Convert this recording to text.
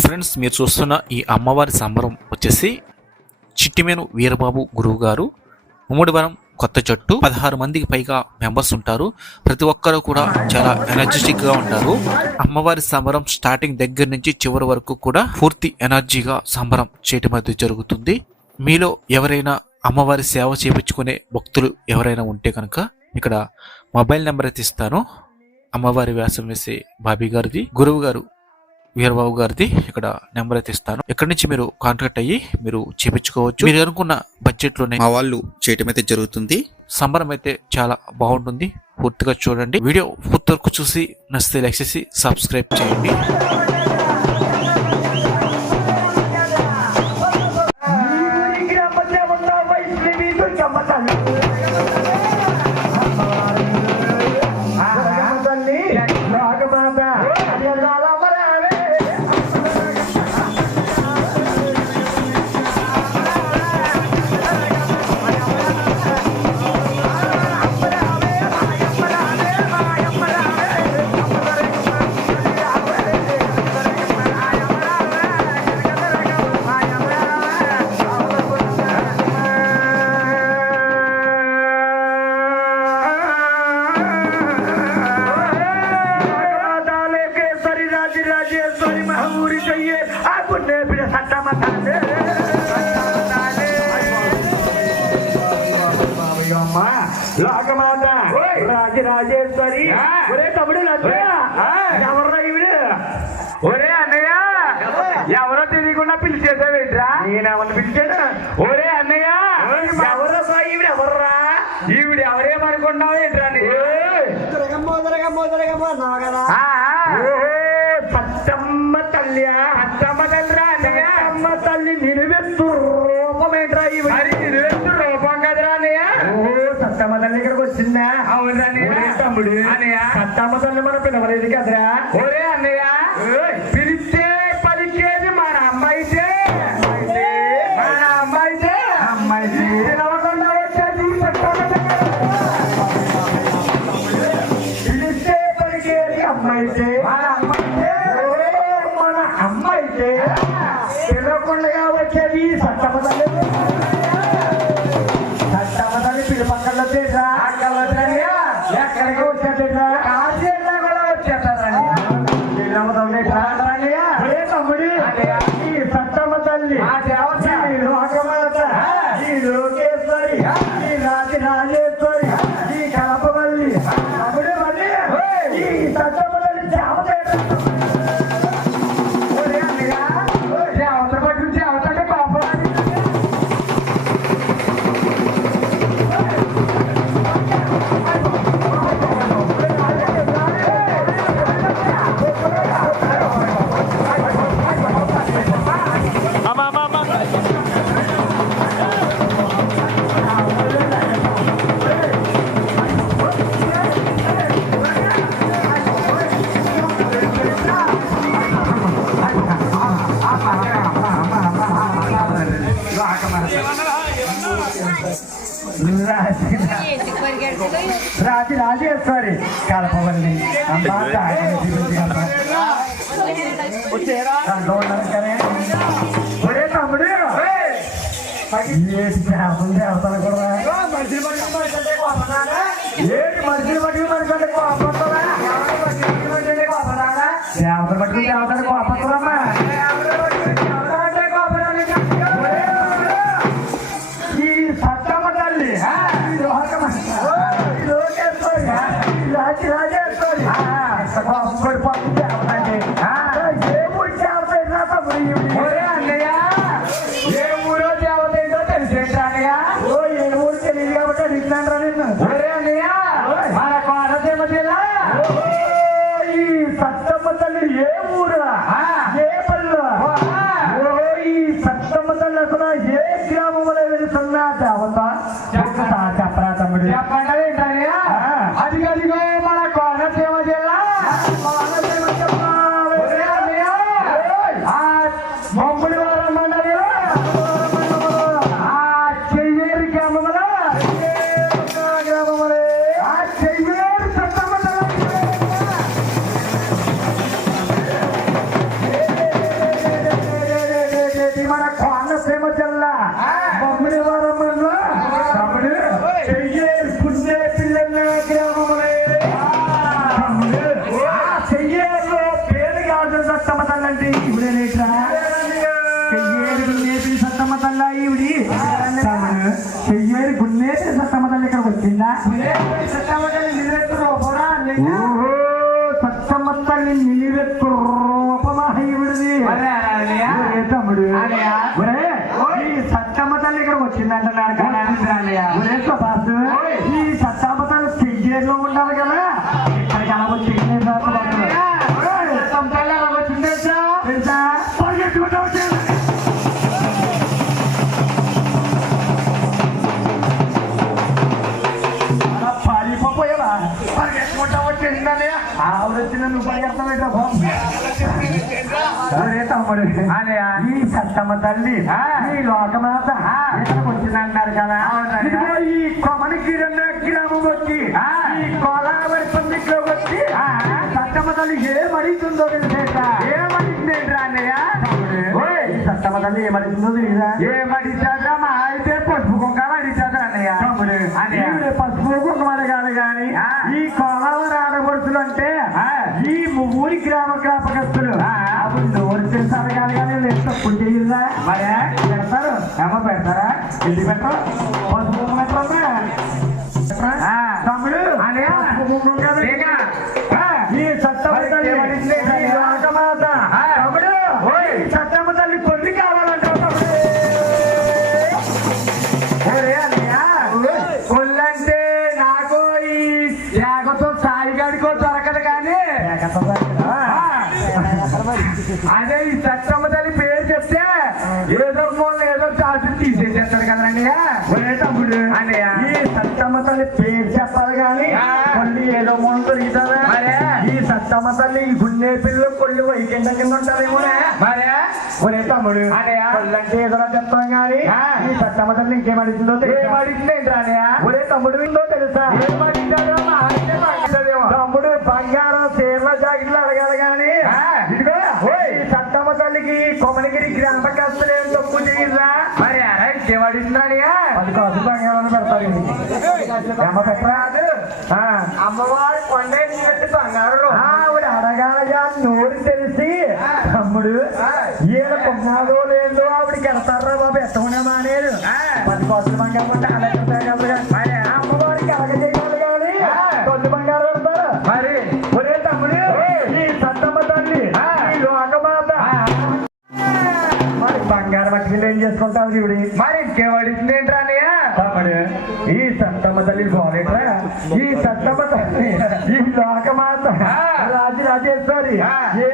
Friends మీరు చూస్తున్న ఈ అమ్మవారి సంబరం వచ్చేసి చిట్టిమేను వీరబాబు గురువు గారు ఉమ్మడివరం కొత్త జట్టు. పదహారు మందికి పైగా మెంబర్స్ ఉంటారు. ప్రతి ఒక్కరూ కూడా చాలా ఎనర్జెటిక్గా ఉంటారు. అమ్మవారి సంబరం స్టార్టింగ్ దగ్గర నుంచి చివరి వరకు కూడా పూర్తి ఎనర్జీగా సంబరం చేయటం అనేది జరుగుతుంది. మీలో ఎవరైనా అమ్మవారి సేవ చేయించుకునే భక్తులు ఎవరైనా ఉంటే కనుక ఇక్కడ మొబైల్ నెంబర్ అయితే ఇస్తాను. అమ్మవారి వ్యాసం వేసే బాబీ గారిది. గురువు గారు వీరబాబు గారిది ఇక్కడ నెంబర్ అయితే ఇస్తాను. ఇక్కడ నుంచి మీరు కాంటాక్ట్ అయ్యి మీరు చేపించుకోవచ్చు? మీరు అనుకున్న బడ్జెట్లోనే మా వాళ్ళు చేయటం అయితే జరుగుతుంది. సంబరం అయితే చాలా బాగుంటుంది. పూర్తిగా చూడండి. వీడియో పూర్తి వరకు చూసి నచ్చితే లైక్ చేసి సబ్స్క్రైబ్ చేయండి. లోకమాత రాజరాజేశ్వరి ఒరే తమ్ముడు ఎవర్రా ఈవిడ? ఒరే అన్నయ్య. ఎవరో? తెలియకుండా పిలిచేసావేంట్రా? నేనెవరిని పిలిచాను? ఒరే తల్లి నిలువెత్తు రూపమేంట్రా ఈవిడ నిలువెత్తు రూపం కదరా అన్నయ్య? ఓ సత్తమ్మ తల్లి ఇక్కడికి వచ్చిందా? అవునా తమ్ముడు అన్నయ్య. సత్తమ్మ తల్లి మన పిలవలేదు కదరా? ఒరే అన్నయ్య. పిలిస్తే పలికేది మన అమ్మాయితే మన అమ్మాయితే అమ్మాయితే పిలవకుండా వచ్చేది. సత్తమ్మ తల్లి కష్టపడాలి పిలుపక్కల్లో తీరా ఎక్కడికి వచ్చేదిరా కాశీలో కూడా వచ్చేస్తారండి. తమ్ముడి? ఈ సత్తమ్మ తల్లి ఈ లోకమాత. ఈ లోకేశ్వరి. ఈ రాజి రాజేశ్వరి ఈ కలపవల్లి తమ్ముడు మళ్ళీ. ఈ సత్తమ్మ రాజు రాజేశ్వరి కలపవల్లి అమ్మ ఒరే తమ్ముడు ఏంటి చేపలు దేవతలు కూడా ఏంటి మనుషులు పట్టుకుని మనుషులు కోపడుతుందా దేవతలు పట్టుకుని దేవతలు జిల్లా ఓ, ఈ సత్తమ్మ తల్లి ఏ ఊరా? ఏ పల్లె? ఓ ఈ సత్తమ్మ తల్లి అసలు ఏ గ్రామంలో వెళుతున్నా దేవత? చెప్పరా తమ్ముడు. అది అదిగో. అంటే ఇవిడేనేట్రా చెయ్యేరు గున్నేపి సత్తమ్మ తల్ల ఈవిడి? చెయ్యేరు గున్నేపి సత్తమ్మ తల్లి ఇక్కడికి వచ్చిందా? సత్తమ్మ తల్లి నిలబెట్టు రూపరా ఓహో సత్తమ్మ తల్లి నిలబెట్టు రూపమా ఈవిడిది. ఒరే తమ్ముడు? ఈ సత్తమ్మ తల్లి ఇక్కడికి ఈ సత్తమ్మ తల్లి చెయ్యేరులో ఉండాలి కదా. ఈ సత్తమ్మ తల్లి ఈ లోకమాత వచ్చిందన్నారు కదా ఈ కొమని కిరణ గ్రామం వచ్చి ఈ కోలావరి పందిట్లో వచ్చి సత్తమ్మ తల్లి ఏమడుతుందో తెలిసేట ఏమడుతుంది అన్నయ్య? సత్తమ్మ తల్లి ఏమడుతుందో తెలియదా ఏమడిచారా మా అయితే పసుపు కుంకాలు ఈవిడ పసుపు కుంకుమని కాదు కానీ ఈ కోలావరి ఆడపడుచులు అంటే ఈ ఊరి గ్రామ గ్రాపకస్తులు నోరు కానీ లేదు తప్పుడు మరి? పెడతారు ఏమో పెడతారా? ఇది పెట్టరు పసుపు పెట్టరా? అదే ఈ సత్తమ్మ తల్లి పేరు చెప్తే ఏదో మూల ఏదో చాల్సి తీసేసేస్తాడు కదండి అన్నయ్య? ఈ సత్తమ్మ తల్లి పేరు చెప్పాలి కానీ కొల్లి ఏదో మూల దొరుకుతారా ఈ సత్తమ్మ తల్లి ఈ గుండె పిల్లలు కొల్లి వైకుంఠ కింద ఉంటారేమో మరే? ఒరే తమ్ముడు కొల్లంటే ఏదో చెప్తాం కానీ ఈ సత్తమ్మ తల్లి ఇంకేమడిచిందో ఏమడిచింది ఏంటా ఒరే తమ్ముడు విందో తెలుసా? ఏమడిచాడో మా. తమ్ముడు బంగారం సేవ జాకెట్లు అడగాలి కానీ తల్లికి కొమలగిరి గ్రామ ఏం తప్పు చేయరా మరి అరే ఇంకేమడిస్తున్నాడు అది కాదు బంగారం పెడతారు ఏమ పెట్టరాదు. అమ్మవారి కొండ బంగారు ఆవిడ అడగాలగా నోరు తెలిసి తమ్ముడు ఈయన కొన్నాదో లేదో ఆవిడకి వెళ్తారా బాబు ఎత్తకుండా మానేరు పది కోట్ల బంగారం ఉంటే అలాగే ఏం చేసుకుంటావు ఇవిడి మరి ఇంకేమడిచింది ఏంట్రా తమ్ముడు ఈ సత్తమ్మ తల్లి బాలేట్రా? ఈ సత్తమ్మ తల్లి ఈ లోకమాత రాజు రాజేశ్వరి తెలిసేట్రా